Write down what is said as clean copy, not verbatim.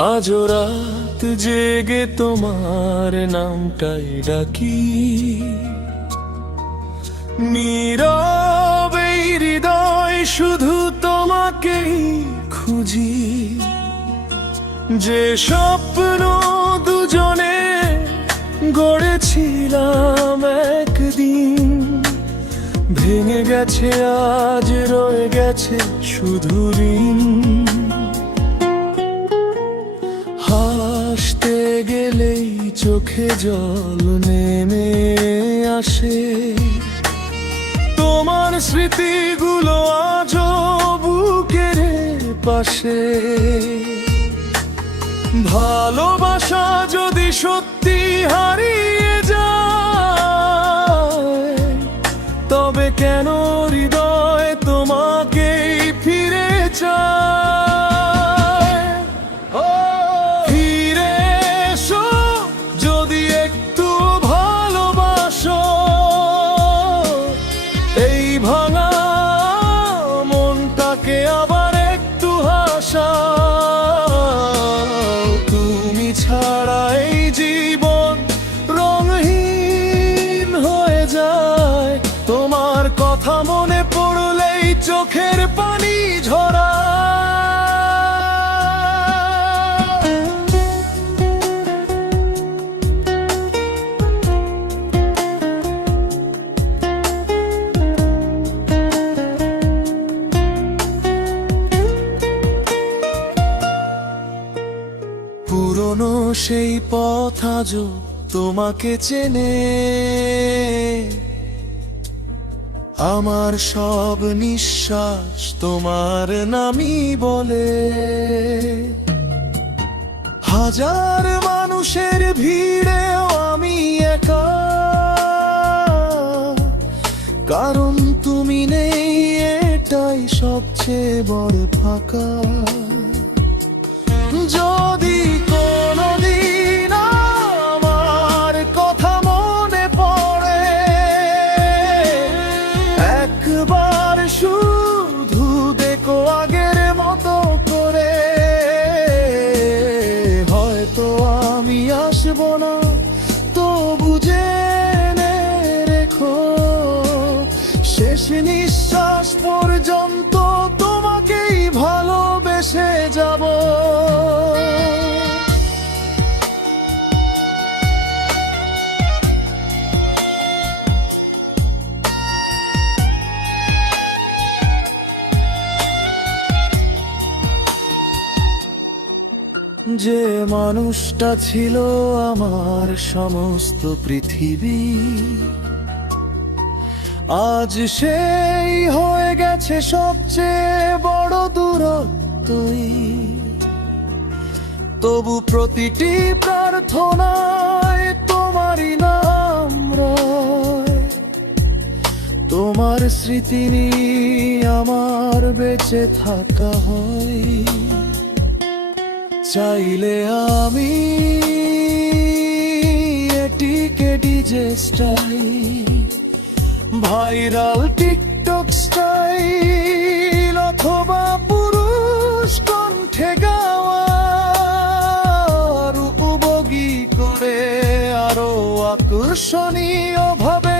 আজও রাত জেগে তোমার নামটাই ডাকি, নীরবে হৃদয় শুধু তোমাকেই খুঁজি। যে স্বপ্ন দুজনে গড়েছিলাম একদিন, ভেঙে গেছে আজ, রয়ে গেছে শুধু ঋণ। হাসতে গেলেই চোখে জল নেমে আসে, তোমার স্মৃতিগুলো আজও বুকের পাশে। ভালোবাসা যদি সত্যি হারিয়ে যায়, তবে কেন হৃদয় তোমাকেই ফিরে চায়? ও ফিরে এসো, যদি একটু ভালোবাসো এই ভাঙা মনটাকে আবার একটু হাসাও। তুমি ছাড়া এই জীবন রঙহীন হয়ে যায়, তোমার কথা মনে পড়লেই চোখের পানি ঝরা। পুরনো সেই পথ আজও তোমাকে চেনে, আমার সব নিঃশ্বাস তোমার নামই বলে। হাজার মানুষের ভিড়েও আমি একা, কারণ তুমি নেই এটাই সবচেয়ে বড় ফাঁকা। যদি কোনোদিন আমার কথা মনে পড়ে, একবার শুধু দেখো আগের মতো করে। হয়তো আমি আসবো না, তবু জেনে রেখো শেষ নিঃশ্বাস পর্যন্ত তোমাকেই ভালোবেসে যাব। যে মানুষটা ছিল আমার সমস্ত পৃথিবী, আজ সেই হয়ে গেছে সবচেয়ে বড় দূরত্বই। তবু প্রতিটি প্রার্থনায় তোমারই নাম রয়, তোমার স্মৃতি নিয়ে আমার বেঁচে থাকা হয়। চাইলে আমি এটিকে DJ style, viral TikTok style, অথবা পুরুষ কণ্ঠে গাওয়া উপভোগী করে আরো আকর্ষণীয় ভাবে